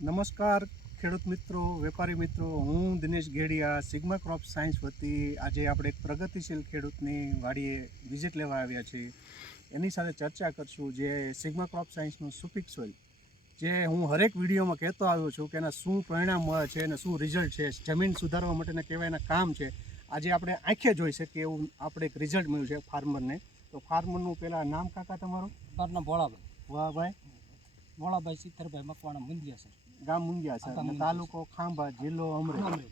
નમસ્કાર ખેડૂત મિત્રો, વેપારી મિત્રો, હું Dinesh Gediya sigma crop science વતી આજે આપણે એક પ્રગતિશીલ ખેડૂતની વાડીએ વિઝિટ લેવા આવ્યા છીએ. એની સાથે ચર્ચા કરશું જે સિગ્મા ક્રોપ સાયન્સનું સુપિક સોઇલ, જે હું હરેક વિડીયોમાં કહેતો આવ્યો છું કે એના શું પરિણામ મળે છે અને શું રિઝલ્ટ છે, જમીન સુધારવા માટેના કેવા એના કામ છે. આજે આપણે આંખે જોઈ શકીએ એવું આપણે એક રિઝલ્ટ મળ્યું છે ફાર્મરને. તો ફાર્મરનું પહેલાં નામ કાકા તમારું? મારું નામ ભોળાભાઈ. વાહ ભાઈ. ભોળાભાઈ સિત્તરભાઈ મકવાણા મુંદિયા સર. ગામ મુંગિયા છે અને તાલુકો ખાંભા, જિલ્લો અમરેલી.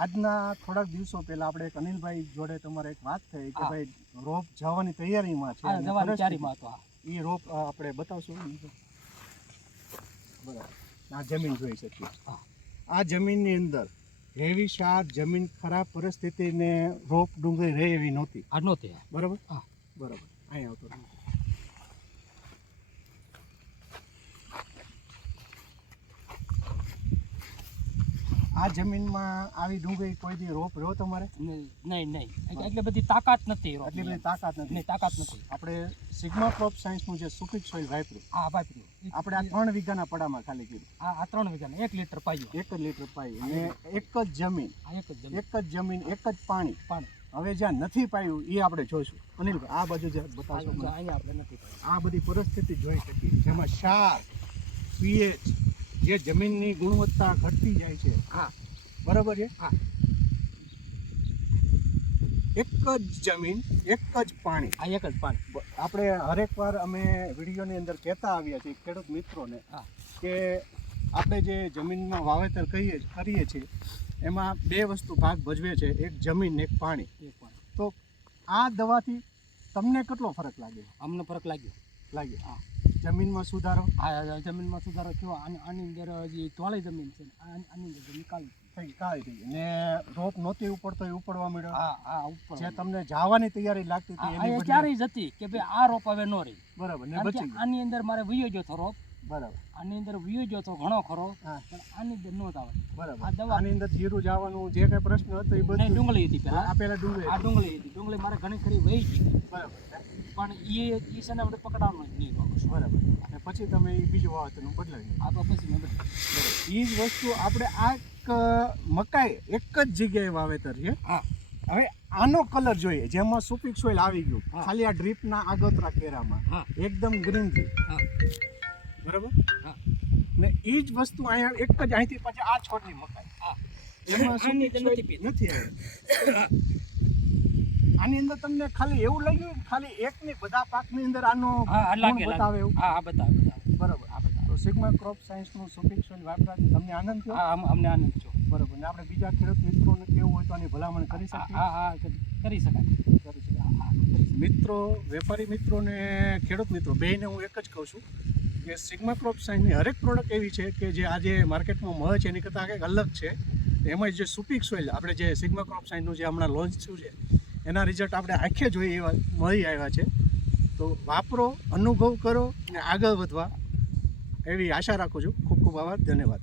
આજના થોડાક દિવસો પહેલા આપણે એક અનિલભાઈ જોડે તમારે એક વાત થઈ કે ભાઈ રોપ જવાની તૈયારીમાં છે. એ રોપ આપણે બતાવશું. બરાબર, આ જમીન જોઈ શકીએ. આ જમીનની અંદર હેવી ક્ષાર, જમીન ખરાબ પરિસ્થિતિને રોપ ડુંગળી રહે એવી નહોતી. બરાબર. બરાબર, અહીં આવતો. આ જમીનમાં આવી ડુંગળી કોઈ દી રોપ રહ્યો તમારે? નહીં. એટલે બધી તાકાત નથી. એટલી બધી તાકાત નથી. આપણે સિગ્મા ક્રોપ સાયન્સનું જે સુપિક સોઇલ વાપર્યું. આપણે આ 3 વીઘાના પડામાં ખાલી કર્યું. આ 3 વીઘાના 1 લીટર પાયું. 1 લીટર પાયું અને એક જ જમીન, એક જ પાણી. હવે જ્યાં નથી પાયું એ આપણે જોઈશું. અનિલ આ બાજુ જે બતાવશો, અહીંયા આપણે નથી પાયું. આ બધી પરિસ્થિતિ જોઈ શકીએ જેમાં ક્ષાર, પીએચ, જે જમીનની ગુણવત્તા ઘટતી જાય છે. બરાબર છે. એક જ જમીન, એક જ પાણી. આપણે હરેક વાર અમે વિડીયોની અંદર કહેતા આવ્યા છીએ ખેડૂત મિત્રોને કે આપણે જે જમીનમાં વાવેતર કરીએ છીએ એમાં 2 વસ્તુ ભાગ ભજવે છે, એક જમીન, એક પાણી. તો આ દવાથી તમને કેટલો ફરક લાગ્યો? અમને ફરક લાગ્યો. જમીનમાં સુધારો? જમીનમાં સુધારો થયો. આની અંદર જે ધોળી જમીન છે આની અંદર નિકાલ કાળી થઈ ને રોપ નહોતી ઉપડતો એ ઉપડવા મળ્યો. જે તમને જવાની તૈયારી લાગતી હતી એની ક્યારેય જતી કે ભાઈ આ રોપ હવે નો રહી. બરાબર. ને બચી આની અંદર મારે વયો ગયો હતો રોપ. બરાબર. આની અંદર વયો ગયો હતો ઘણો ખરો, પણ આની અંદર નો આવે. બરાબર. આ દવા આની અંદર જીરું જવાનું જે કઈ પ્રશ્ન હતો એ બધું ડુંગળી હતી પહેલા. આ પહેલા ડુંગળી હતી. ડુંગળી મારે ઘણી ખરી વહી ગઈ. બરાબર. પણ એ છે ને આપણે પકડાવવાનું જ નહીં રોપ. બરાબર. અને પછી તમે એ બીજું વાવેતરનું બદલાવી. પછી મેં બરાબર. એ જ વસ્તુ આપણે આ મકાઈ એક જ જગ્યાએ વાવેતર છે. હવે આનો કલર જોઈએ જેમાં સુપિક સોઇલ આવી ગયું, ખાલી આ ડ્રીપના આગોતરા કેરામાં એકદમ ગ્રીન થઈ. બરાબર. ને એ જ વસ્તુ અહીંયા એક જ અહીંથી પછી આ છોડની મકાઈ એમાં સુપિક સોઇલ નથી આવી. આની અંદર તમને ખાલી એવું લાગ્યું ખાલી એકની બધા પાકની અંદર આનો બતાવે એવું? બતાવે. બરાબર. તો સિગ્મા ક્રોપ સાયન્સનું સુપિક સોઇલ વાપરવાથી તમને આનંદ થયો? અમને આનંદ થયો. બરાબર. ને આપણે બીજા ખેડૂત મિત્રોને કેવું હોય તો આની ભલામણ કરી શકીએ? કરી શકાય. મિત્રો, વેપારી મિત્રો ને ખેડૂત મિત્રો બેયને હું એક જ કહું છું કે સિગ્મા ક્રોપ સાયન્સની હરેક પ્રોડક્ટ એવી છે કે જે આજે માર્કેટમાં મળે છે એની કરતાં કંઈક અલગ છે. એમાં જે સુપિક સોઇલ આપણે જે સિગ્મા ક્રોપ સાયન્સનું જે હમણાં લોન્ચ થયું છે એના રિઝલ્ટ આપણે આંખે જોઈ એવા મળી આવ્યા છે. તો વાપરો, અનુભવ કરો અને આગળ વધવા એવી આશા રાખું છું. ખૂબ ખૂબ આભાર. ધન્યવાદ.